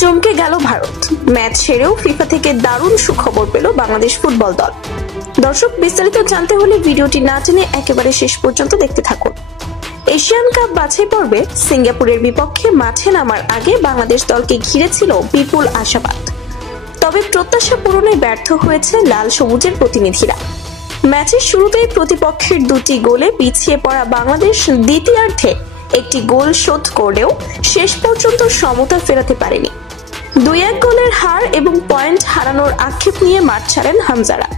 চমকে গেল Bharat. Match সেরেও FIFA থেকে দারুণ সুখবর পেল বাংলাদেশ ফুটবল দল। দর্শক, বিস্তারিত জানতে হলে ভিডিওটি না টেনে একেবারে শেষ পর্যন্ত দেখতে থাকুন। এশিয়ান কাপ বাছাই পর্বে সিঙ্গাপুরের বিপক্ষে মাঠে নামার আগে বাংলাদেশ দলকে ঘিরে ছিল বিপুল আশাবাদ। তবে প্রত্যাশা পূরণে ব্যর্থ হয়েছে লাল সবুজের প্রতিনিধিরা। ম্যাচের শুরুতেই প্রতিপক্ষের দুটি গোলে পিছিয়ে পড়া বাংলাদেশ দ্বিতীয়ার্ধে একটি গোল শোধ করলেও শেষ পর্যন্ত সমতা ফেরাতে পারেনি। 2-1 গোলের হার এবং পয়েন্ট হারানোর আক্ষেপ নিয়ে মাঠ ছাড়েন হামজারা।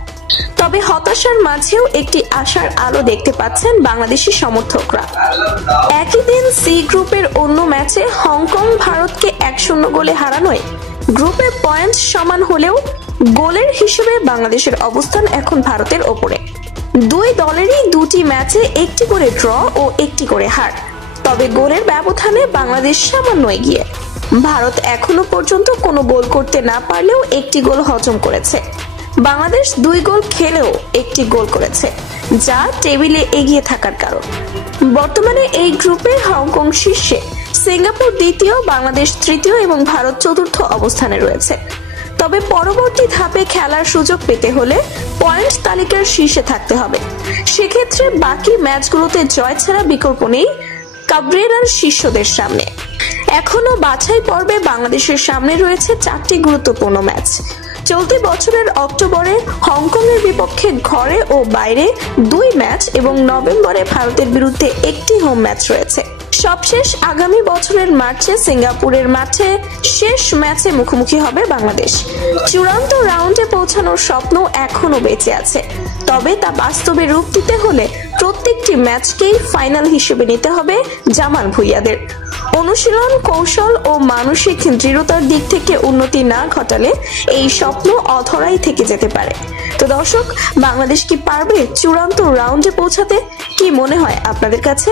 তবে হতাশার মাঝেও একটি আশার আলো দেখতে পাচ্ছেন বাংলাদেশি সমর্থকরা। একই দিন সি গ্রুপের অন্য ম্যাচে হংকং ভারতকে 1-0 গোলে হারানোয় গ্রুপে পয়েন্ট সমান হলেও গোলের হিসেবে বাংলাদেশের অবস্থান এখন ভারতের ওপরে। দুই দলেরই দুটি ম্যাচে একটি করে ড্র ও একটি করে হার। তবে গোলের ব্যবধানে বাংলাদেশ সামান্য এগিয়ে। ভারত এখনো পর্যন্ত কোনো গোল করতে না পারলেও একটি গোল হজম করেছে। বাংলাদেশ 2 গোল খেলেও একটি গোল করেছে, যা টেবিলে এগিয়ে থাকার কারণ। বর্তমানে এই গ্রুপে হংকং শীর্ষে, সিঙ্গাপুর দ্বিতীয়, বাংলাদেশ তৃতীয় এবং ভারত চতুর্থ অবস্থানে রয়েছে। তবে পরবর্তী ধাপে খেলার সুযোগ পেতে হলে পয়েন্ট তালিকার শীর্ষে থাকতে হবে। সেক্ষেত্রে বাকি ম্যাচগুলোতে জয় ছাড়া বিকল্প নেই কাবরেরার শিষ্যদের সামনে। এখনো বাছাই পর্বে বাংলাদেশের সামনে রয়েছে 4টি গুরুত্বপূর্ণ ম্যাচ। চলতি বছরের অক্টোবরে হংকং এর বিপক্ষে ঘরে ও বাইরে 2 ম্যাচ এবং নভেম্বরে ভারতের বিরুদ্ধে একটি হোম ম্যাচ রয়েছে। সবশেষ আগামী বছরের মার্চে সিঙ্গাপুরের মাঠে শেষ ম্যাচে মুখোমুখি হবে বাংলাদেশ। চূড়ান্ত রাউন্ডে পৌঁছানোর স্বপ্ন এখনো বেঁচে আছে। তবে তা বাস্তবে রূপ দিতে হলে প্রত্যেকটি ম্যাচকেই ফাইনাল হিসেবে নিতে হবে জামাল ভুঁইয়াদের। অনুশীলন, কৌশল ও মানসিক দৃঢ়তার দিক থেকে উন্নতি না ঘটালে এই স্বপ্ন অধরাই থেকে যেতে পারে। তো দর্শক, বাংলাদেশ কি পারবে চূড়ান্ত রাউন্ডে পৌঁছাতে? কি মনে হয় আপনাদের কাছে?